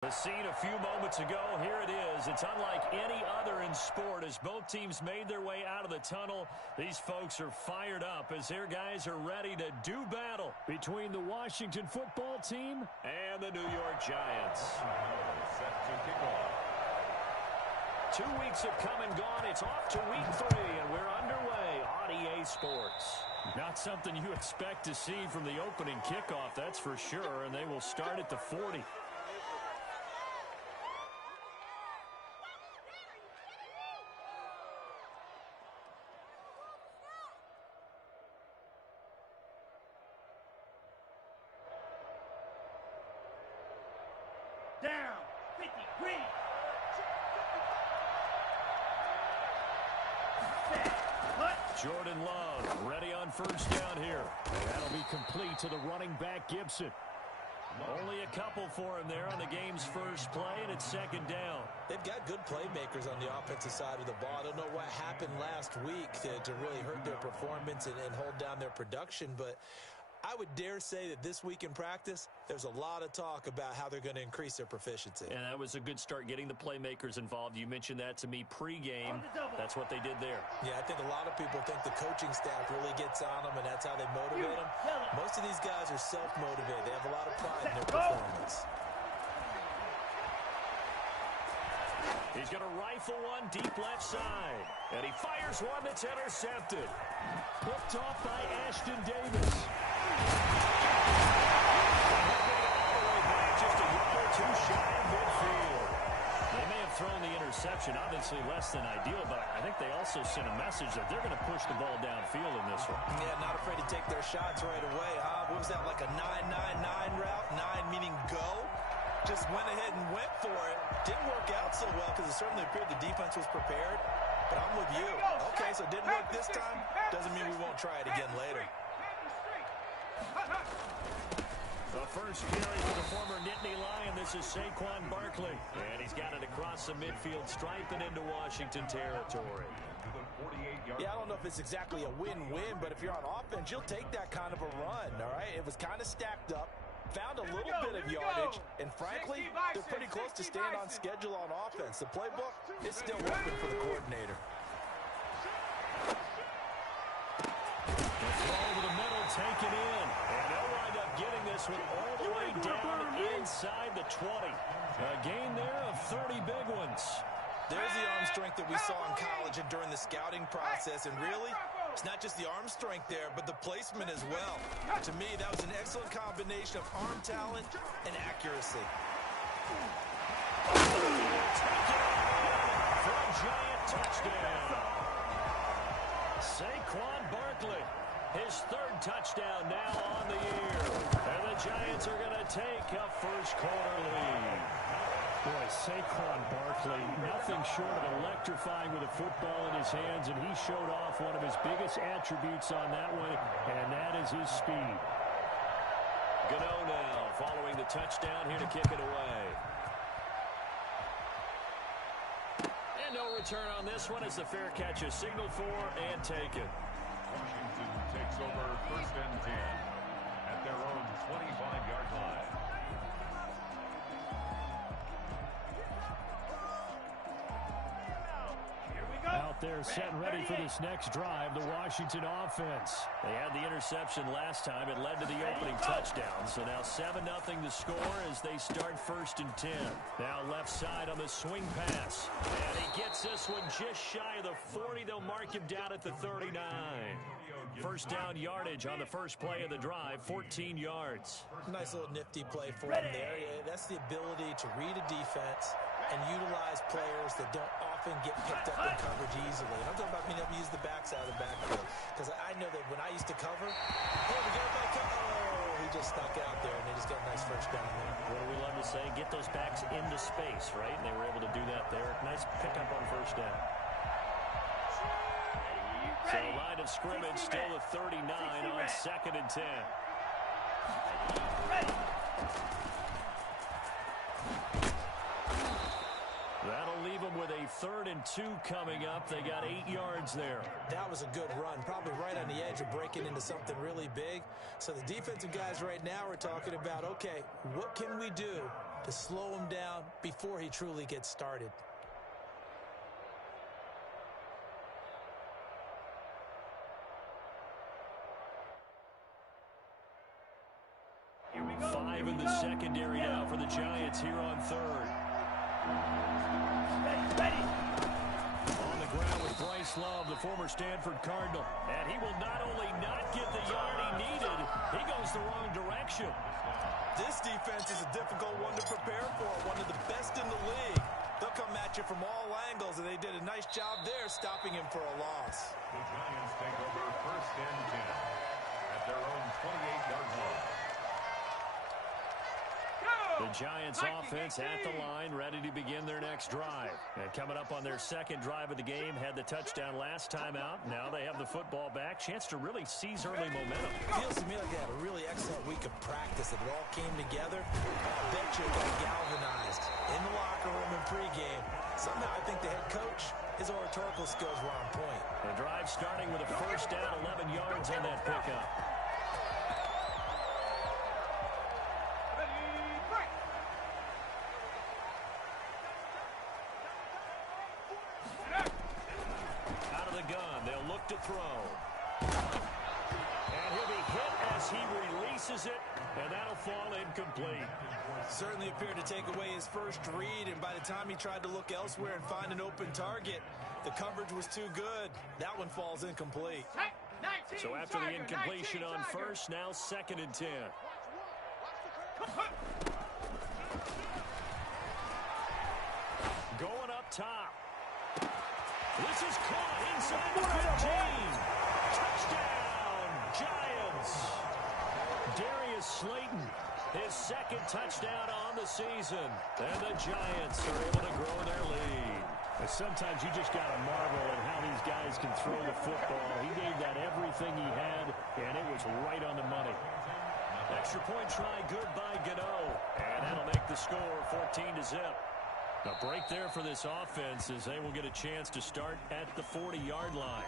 The scene a few moments ago, here it is. It's unlike any other in sport as both teams made their way out of the tunnel. These folks are fired up as their guys are ready to do battle between the Washington football team and the New York Giants. Set to kick off. 2 weeks have come and gone. It's off to week 3, and we're underway on EA Sports. Not something you expect to see from the opening kickoff, that's for sure, and they will start at the 40. Down, 50, green. Jordan Love ready on first down here. And that'll be complete to the running back Gibson. Only a couple for him there on the game's first play, and it's second down. They've got good playmakers on the offensive side of the ball. I don't know what happened last week to really hurt their performance and hold down their production, but I would dare say that this week in practice, there's a lot of talk about how they're going to increase their proficiency. And that was a good start getting the playmakers involved. You mentioned that to me pregame. That's what they did there. Yeah, I think a lot of people think the coaching staff really gets on them, and that's how they motivate them. Most of these guys are self-motivated. They have a lot of pride in their performance. He's going to rifle one deep left side. And he fires one that's intercepted. Picked off by Ashton Davis. Just a yard or two shy of midfield. They may have thrown the interception, obviously less than ideal, but I think they also sent a message that they're going to push the ball downfield in this one. Yeah, not afraid to take their shots right away, huh? What was that, like a 9-9-9 route? 9 meaning go? Just went ahead and went for it. Didn't work out so well because it certainly appeared the defense was prepared. But I'm with you. Okay, so it didn't work this time. Doesn't mean we won't try it again later. The first carry for the former Nittany Lion. This is Saquon Barkley. And he's got it across the midfield stripe and into Washington territory. Yeah, I don't know if it's exactly a win-win, but if you're on offense, you'll take that kind of a run, all right? It was kind of stacked up. Found a little bit of yardage, and frankly, they're pretty close to staying on schedule on offense. The playbook is still open for the coordinator. The throw over the middle, taken in. And they'll wind up getting this one all the way down inside the 20. A gain there of 30 big ones. There's the arm strength that we saw in college and during the scouting process, and really, it's not just the arm strength there, but the placement as well. To me, that was an excellent combination of arm talent and accuracy. For a Giant touchdown. Saquon Barkley, his third touchdown now on the year. And the Giants are going to take a first quarter lead. Boy, Saquon Barkley, nothing short of electrifying with a football in his hands, and he showed off one of his biggest attributes on that one, and that is his speed. Gano now following the touchdown here to kick it away. And no return on this one as the fair catch is signaled for and taken. Washington takes over first and 10 at their own 25-yard line. Out there set and ready for this next drive, the Washington offense. They had the interception last time. It led to the opening touchdown. So now 7-0 the score as they start first and 10. Now left side on the swing pass. And he gets this one just shy of the 40. They'll mark him down at the 39. First down yardage on the first play of the drive, 14 yards. Nice little nifty play for him there. Yeah, that's the ability to read a defense and utilize players that don't often get picked up in coverage easily. And I'm talking about being able to use the backside of the backfield. Because I know that when I used to cover, hey, we got back up. Oh, he just stuck out there, and they just got a nice first down there. What do we love to say? Get those backs into space, right? And they were able to do that there. Nice pickup on first down. So line of scrimmage still at 39 on second and 10. That'll leave them with a 3rd and 2 coming up. They got 8 yards there. That was a good run, probably right on the edge of breaking into something really big. So the defensive guys right now are talking about, okay, what can we do to slow him down before he truly gets started. Five in the secondary now for the Giants here on third. Ready. On the ground with Bryce Love, the former Stanford Cardinal. And he will not only not get the yard he needed, he goes the wrong direction. This defense is a difficult one to prepare for, one of the best in the league. They'll come at you from all angles, and they did a nice job there stopping him for a loss. The Giants take over first and 10 at their own 28-yard line. The Giants offense at the line, ready to begin their next drive. And coming up on their second drive of the game, had the touchdown last time out. Now they have the football back. Chance to really seize early momentum. Feels to me like they had a really excellent week of practice. It all came together. I bet you it got galvanized in the locker room and pregame. Somehow I think the head coach, his oratorical skills were on point. The drive starting with a first down, 11 yards on that pickup. To throw. And he'll be hit as he releases it, and that'll fall incomplete. Certainly appeared to take away his first read, and by the time he tried to look elsewhere and find an open target, the coverage was too good. That one falls incomplete. So after the incompletion on first, now second and 10. Going up top. This is caught inside the 15. Touchdown, Giants. Darius Slayton, his second touchdown on the season. And the Giants are able to grow their lead. Sometimes you just got to marvel at how these guys can throw the football. He gave that everything he had, and it was right on the money. Extra point try, good by Gano. And that'll make the score 14-0. A break there for this offense as they will get a chance to start at the 40-yard line.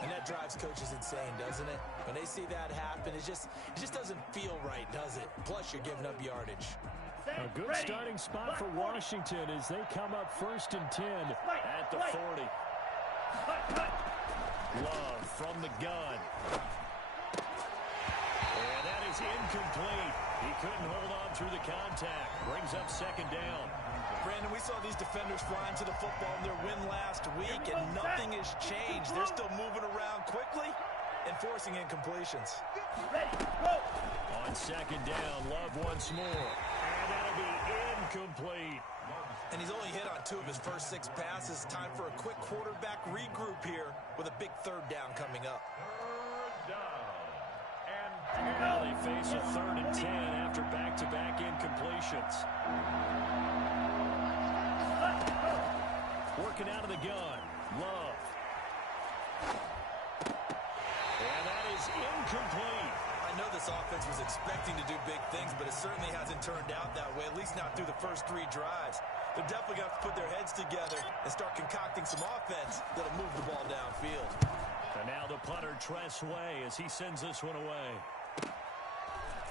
And that drives coaches insane, doesn't it? When they see that happen, it just doesn't feel right, does it? Plus, you're giving up yardage. A good starting spot for Washington as they come up first and 10 at the 40. Love from the gun. And that is incomplete. He couldn't hold on through the contact. Brings up second down. Brandon, we saw these defenders flying to the football in their win last week, and nothing has changed. They're still moving around quickly and forcing incompletions. On second down, Love once more. And that'll be incomplete. And he's only hit on 2 of his first 6 passes. Time for a quick quarterback regroup here with a big third down coming up. Third down. Now they face a 3rd and 10 after back-to-back incompletions. Working out of the gun. Love. And that is incomplete. I know this offense was expecting to do big things, but it certainly hasn't turned out that way, at least not through the first 3 drives. They're definitely going to have to put their heads together and start concocting some offense that'll move the ball downfield. And now the punter, Tress Way, as he sends this one away.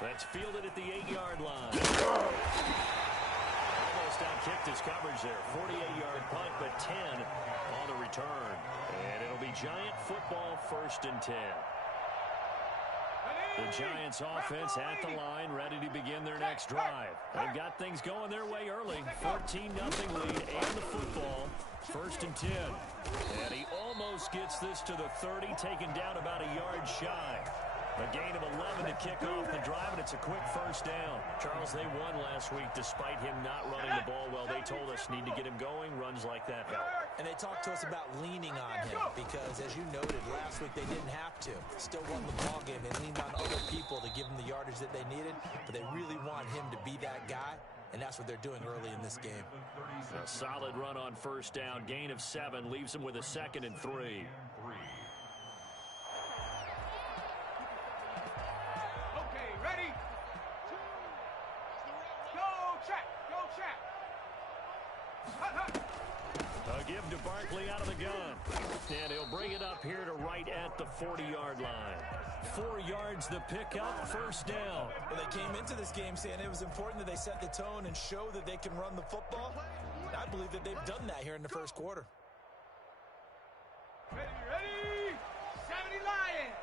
That's fielded at the 8-yard line. Almost outkicked his coverage there. 48-yard punt, but 10 on the return. And it'll be Giant football, 1st and 10. The Giants offense at the line, ready to begin their next drive. They've got things going their way early. 14-0 lead and the football. 1st and 10. And he almost gets this to the 30, taken down about a yard shy. A gain of 11 to kick off the drive, and it's a quick first down. Charles, they won last week despite him not running the ball well. They told us need to get him going. Runs like that help. And they talked to us about leaning on him because, as you noted, last week they didn't have to. Still won the ball game. They leaned on other people to give them the yardage that they needed, but they really want him to be that guy, and that's what they're doing early in this game. A solid run on first down. Gain of 7 leaves him with a 2nd and 3. give to Barkley out of the gun. And he'll bring it up here to right at the 40-yard line. 4 yards the pickup, first down. Well, they came into this game saying it was important that they set the tone and show that they can run the football. And I believe that they've done that here in the first quarter. Ready, 70 Lions.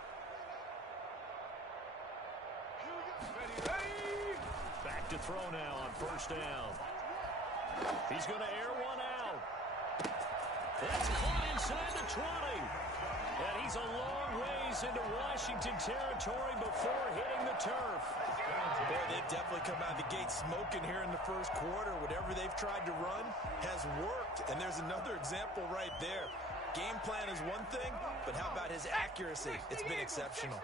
Ready. Back to throw now on first down. He's going to air one out. That's caught inside the 20. And he's a long ways into Washington territory before hitting the turf. Boy, they've definitely come out of the gate smoking here in the first quarter. Whatever they've tried to run has worked. And there's another example right there. Game plan is one thing, but how about his accuracy? It's been exceptional.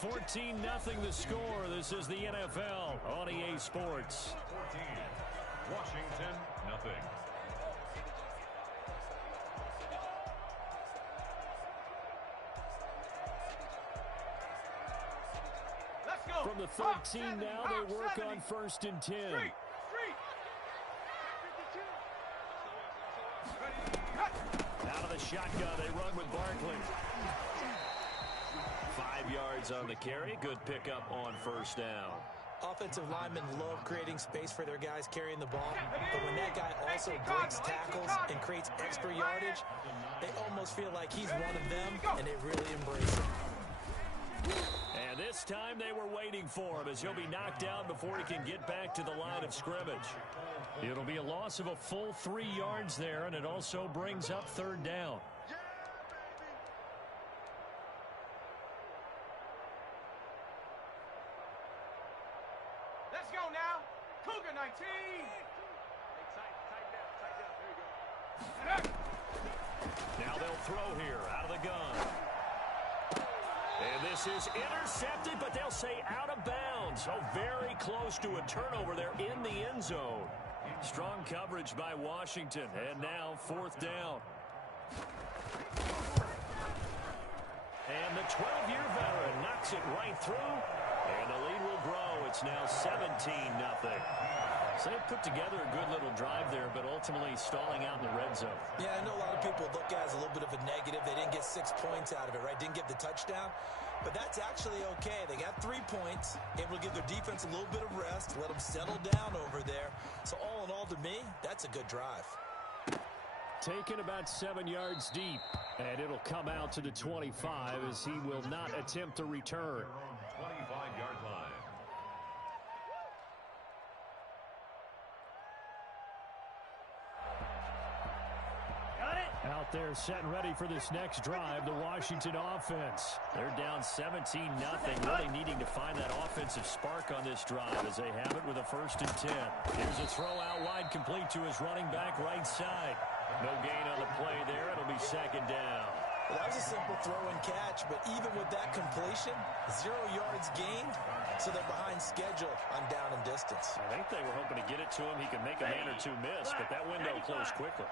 14-0 the score. This is the NFL on EA Sports. 14. Washington, nothing. Let's go. From the 13 now, they work on 1st and 10. Out of the shotgun, they run with Barkley. 5 yards on the carry. Good pickup on first down. Offensive linemen love creating space for their guys carrying the ball, but when that guy also breaks tackles and creates extra yardage, they almost feel like he's one of them, and they really embrace it. And this time they were waiting for him as he'll be knocked down before he can get back to the line of scrimmage. It'll be a loss of a full 3 yards there, and it also brings up 3rd down. Let's go now. Cougar 19. Tight down. There you go. Now they'll throw here out of the gun. And this is intercepted, but they'll say out of bounds. Oh, very close to a turnover there in the end zone. Strong coverage by Washington. And now 4th down. And the 12-year veteran knocks it right through. And the lead will grow. It's now 17-0. So they put together a good little drive there, but ultimately stalling out in the red zone. Yeah, I know a lot of people look at it as a little bit of a negative. They didn't get 6 points out of it, right? Didn't get the touchdown. But that's actually okay. They got 3 points, able to give their defense a little bit of rest, let them settle down over there. So all in all, to me, that's a good drive. Taken about 7 yards deep, and it'll come out to the 25 as he will not attempt to return. 25-yard line. Out there set and ready for this next drive, the Washington offense. They're down 17-0, really needing to find that offensive spark on this drive as they have it with a 1st and 10. Here's a throw out wide, complete to his running back right side. No gain on the play there. It'll be 2nd down. Well, that was a simple throw and catch, but even with that completion, 0 yards gained, so they're behind schedule on down and distance. I think they were hoping to get it to him. He could make a man or two miss, but that window closed quickly.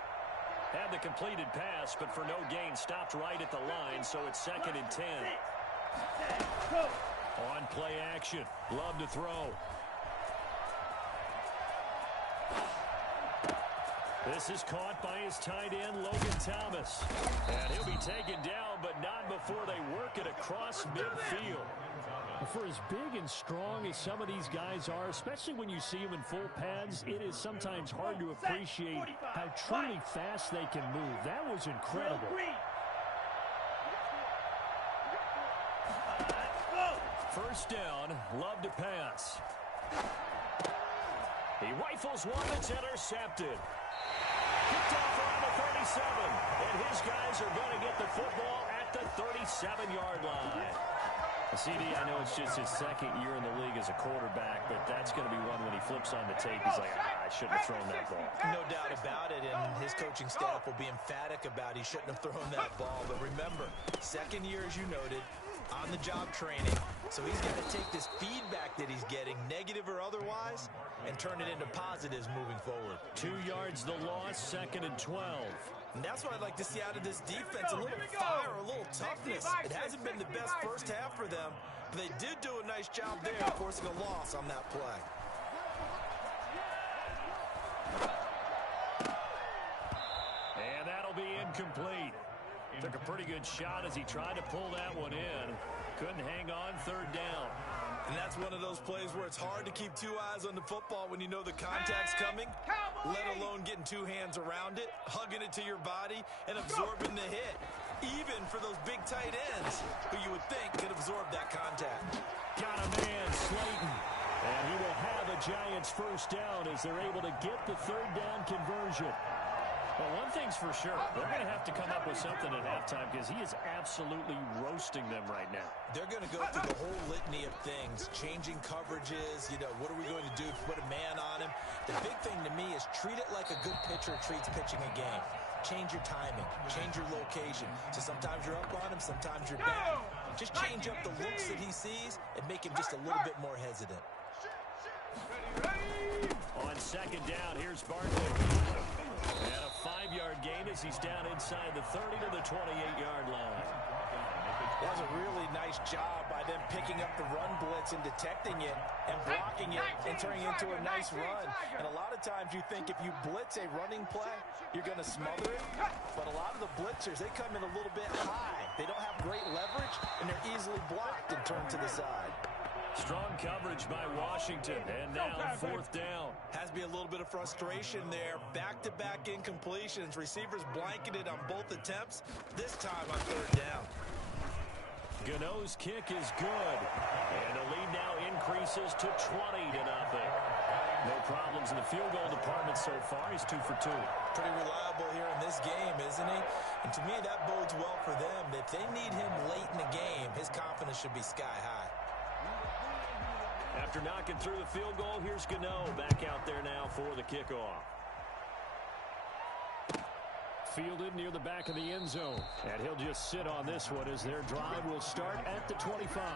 Had the completed pass, but for no gain, stopped right at the line, so it's 2nd and 10. On play action, Love to throw. This is caught by his tight end, Logan Thomas. And he'll be taken down, but not before they work it across midfield. For as big and strong as some of these guys are, especially when you see them in full pads, it is sometimes hard to appreciate how truly fast they can move. That was incredible. First down, Love to pass. He rifles one that's intercepted. Picked off around the 37, and his guys are going to get the football at the 37-yard line. CD, I know it's just his 2nd year in the league as a quarterback, but that's going to be one when he flips on the tape, he's like, I shouldn't have thrown that ball. No doubt about it, and his coaching staff will be emphatic about he shouldn't have thrown that ball. But remember, 2nd year, as you noted, on-the-job training, so he's got to take this feedback that he's getting, negative or otherwise, and turn it into positives moving forward. 2 yards the loss, 2nd and 12. And that's what I'd like to see out of this defense, a little fire, a little toughness. It hasn't been the best first half for them, but they did do a nice job there forcing a loss on that play. And that'll be incomplete. Took a pretty good shot as he tried to pull that one in. Couldn't hang on, third down. And that's one of those plays where it's hard to keep two eyes on the football when you know the contact's coming, let alone getting two hands around it, hugging it to your body, and absorbing the hit. Even for those big tight ends, who you would think could absorb that contact. Got a man, Slayton. And he will have a Giants first down as they're able to get the third down conversion. Well, one thing's for sure. They're going to have to come up with something at halftime because he is absolutely roasting them right now. They're going to go through the whole litany of things, changing coverages, what are we going to do to put a man on him? The big thing to me is treat it like a good pitcher treats pitching a game. Change your timing, change your location. So sometimes you're up on him, sometimes you're back. Just change up the looks that he sees and make him just a little bit more hesitant. On second down, here's Barkley. And a 5-yard gain as he's down inside the 30 to the 28-yard line. That was a really nice job by them picking up the run blitz and detecting it and blocking it and turning it into a nice run. And a lot of times you think if you blitz a running play, you're going to smother it. But a lot of the blitzers, they come in a little bit high. They don't have great leverage, and they're easily blocked and turned to the side. Strong coverage by Washington, and now fourth down. Has to be a little bit of frustration there. Back-to-back incompletions. Receivers blanketed on both attempts, this time on third down. Gano's kick is good, and the lead now increases to 20-0. No problems in the field goal department so far. He's 2 for 2. Pretty reliable here in this game, isn't he? And to me, that bodes well for them. If they need him late in the game, his confidence should be sky high. After knocking through the field goal, here's Gano back out there now for the kickoff. Fielded near the back of the end zone. And he'll just sit on this one as their drive will start at the 25. 25-yard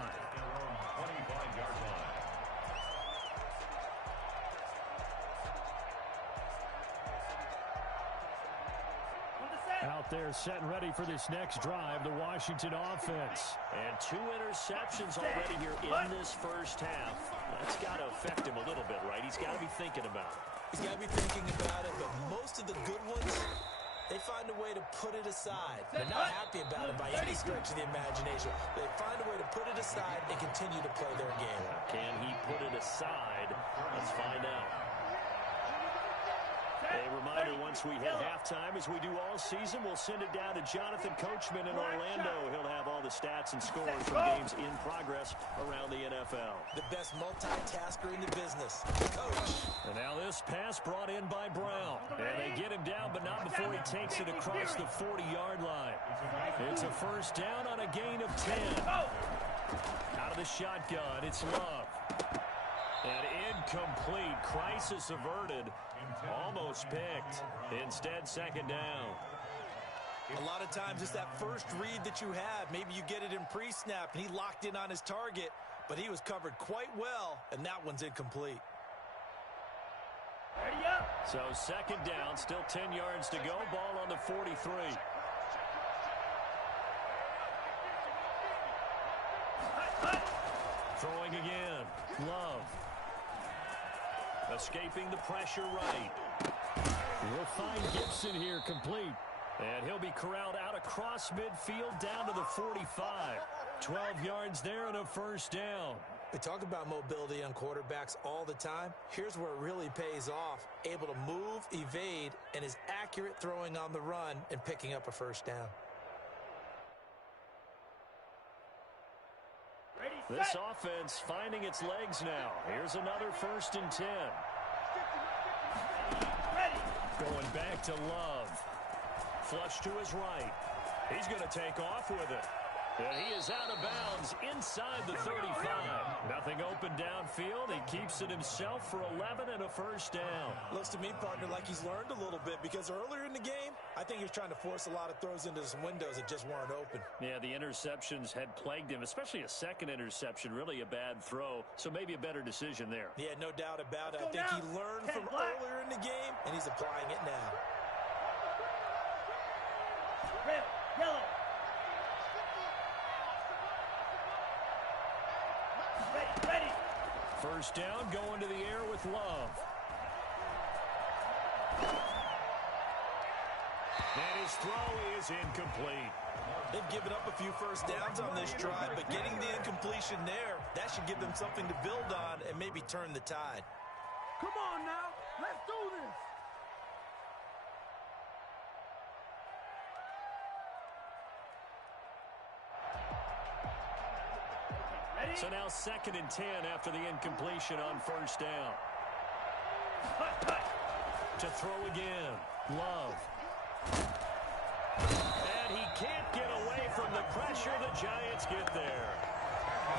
line. Out there set and ready for this next drive, the Washington offense. And 2 interceptions already here in this first half. That's got to affect him a little bit, right? He's got to be thinking about it. He's got to be thinking about it, but most of the good ones, they find a way to put it aside. They're not happy about it by any stretch of the imagination. They find a way to put it aside and continue to play their game. Can he put it aside? Let's find out. A reminder, once we hit halftime, as we do all season, we'll send it down to Jonathan Coachman in Orlando. He'll have all the stats and scores from games in progress around the NFL. The best multitasker in the business, Coach. And now this pass brought in by Brown. And they get him down, but not before he takes it across the 40-yard line. It's a first down on a gain of 10. Out of the shotgun, it's Love. And incomplete. Crisis averted. Almost picked. Instead, second down. A lot of times it's that first read that you have. Maybe you get it in pre-snap, and he locked in on his target, but he was covered quite well, and that one's incomplete. Ready up. So second down, still 10 yards to go. Ball on the 43. Throwing again. Love. Escaping the pressure right. We'll find Gibson here complete. And he'll be corralled out across midfield down to the 45. 12 yards there and a first down. We talk about mobility on quarterbacks all the time. Here's where it really pays off. Able to move, evade, and is accurate throwing on the run and picking up a first down. This offense finding its legs now. Here's another 1st and 10. Going back to Love. Flush to his right. He's going to take off with it. And he is out of bounds inside the 35. Nothing open downfield. He keeps it himself for 11 and a first down. Looks to me, partner, like he's learned a little bit because earlier in the game, I think he was trying to force a lot of throws into some windows that just weren't open. Yeah, the interceptions had plagued him, especially a second interception, really a bad throw. So maybe a better decision there. Yeah, no doubt about it. I think he learned from earlier in the game, and he's applying it now. Red, yellow. Ready. First down, going to the air with Love. And his throw is incomplete. They've given up a few first downs on this drive, but getting the incompletion there, that should give them something to build on and maybe turn the tide. Come on now. Let's do this. Ready? So now 2nd and 10 after the incompletion on first down. To throw again. Love. And he can't get away from the pressure. The Giants get there.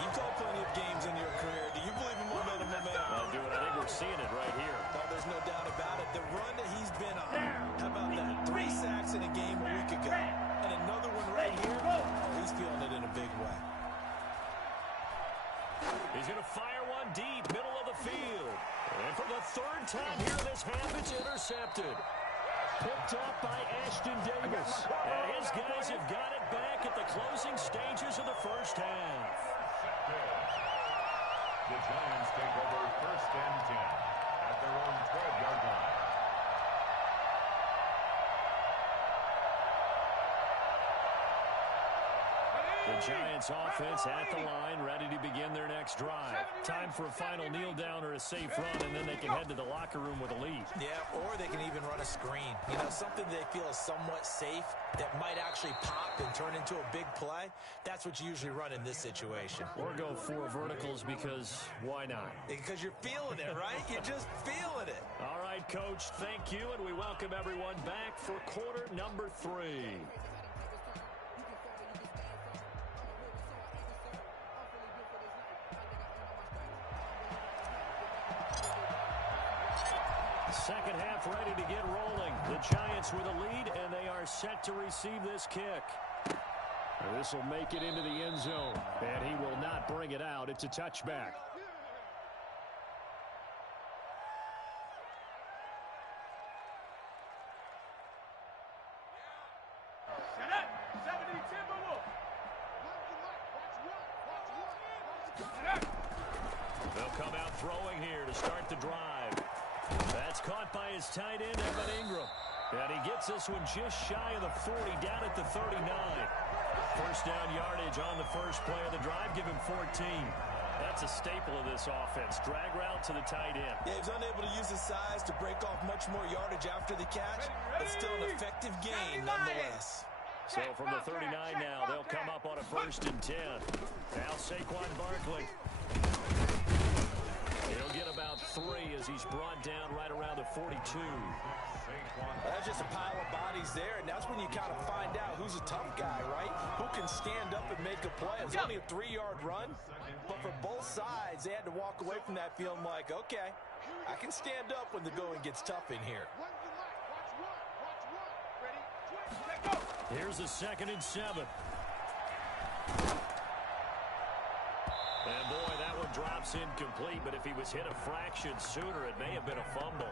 You've called plenty of games in your career. Do you believe in momentum, my man? I do, and I think we're seeing it right here. Oh, there's no doubt about it. The run that he's been on. How about that? 3 sacks in a game a week ago. And another one right here. Oh, he's feeling it in a big way. He's going to fire one deep, middle of the field. And for the 3rd time here this half, it's intercepted. Picked up by Ashton Davis. And his guys have got it back at the closing stages of the first half. The Giants take over 1st and 10 at their own 12-yard line. The Giants offense at the line, ready to begin their next drive. Time for a final kneel down or a safe run, and then they can head to the locker room with a lead. Yeah, or they can even run a screen. You know, something they feel is somewhat safe that might actually pop and turn into a big play. That's what you usually run in this situation. Or go 4 verticals because why not? Because you're feeling it, right? You're just feeling it. All right, Coach, thank you, and we welcome everyone back for quarter number 3. Second half ready to get rolling. The Giants with a lead, and they are set to receive this kick. This will make it into the end zone, and he will not bring it out. It's a touchback. Set up. 70 Timberwolves. They'll come out throwing here to start the drive. That's caught by his tight end, Evan Ingram. And he gets this one just shy of the 40, down at the 39. First down yardage on the first play of the drive, give him 14. That's a staple of this offense. Drag route to the tight end. Yeah, he's unable to use his size to break off much more yardage after the catch, but still an effective gain nonetheless. So from the 39 now, they'll come up on a 1st and 10. Now Saquon Barkley. He'll get about 3 as he's brought down right around the 42. That's just a pile of bodies there, and that's when you kind of find out who's a tough guy, right? Who can stand up and make a play. It was only a 3-yard run, but for both sides, they had to walk away from that feeling like, okay, I can stand up when the going gets tough in here. Here's a 2nd and 7. And boy, that one drops incomplete, but if he was hit a fraction sooner, it may have been a fumble.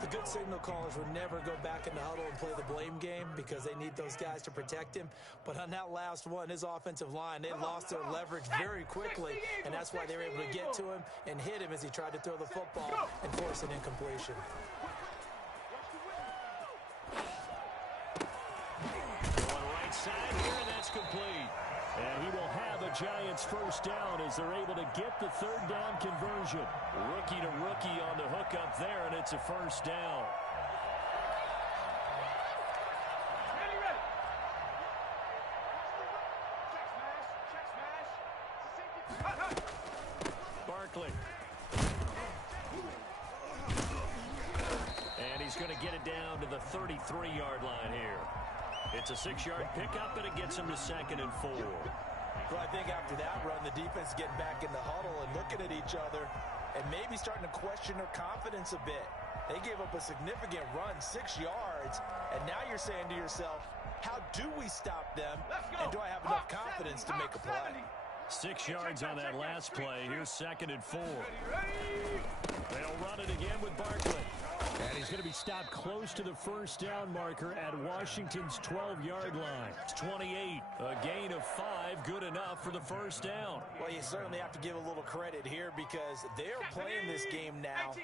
The good signal callers would never go back in the huddle and play the blame game because they need those guys to protect him. But on that last one, his offensive line, they lost their leverage very quickly, and that's why they were able to get to him and hit him as he tried to throw the football and force an incompletion. Going right side here, and that's complete. And he will have a Giants first down as they're able to get the 3rd down conversion. Rookie to rookie on the hook up there, and it's a first down. Barkley. And he's going to get it down to the 33-yard line here. It's a 6-yard pickup, and it gets him to 2nd and 4. Well, I think after that run, the defense getting back in the huddle and looking at each other and maybe starting to question their confidence a bit. They gave up a significant run, 6 yards, and now you're saying to yourself, how do we stop them, and do I have enough confidence to make a play? 6 yards on that last play. Here's 2nd and 4. They'll run it again with Barkley. And he's going to be stopped close to the first down marker at Washington's 12-yard line. It's 28. A gain of 5, good enough for the first down. Well, you certainly have to give a little credit here because they're playing this game now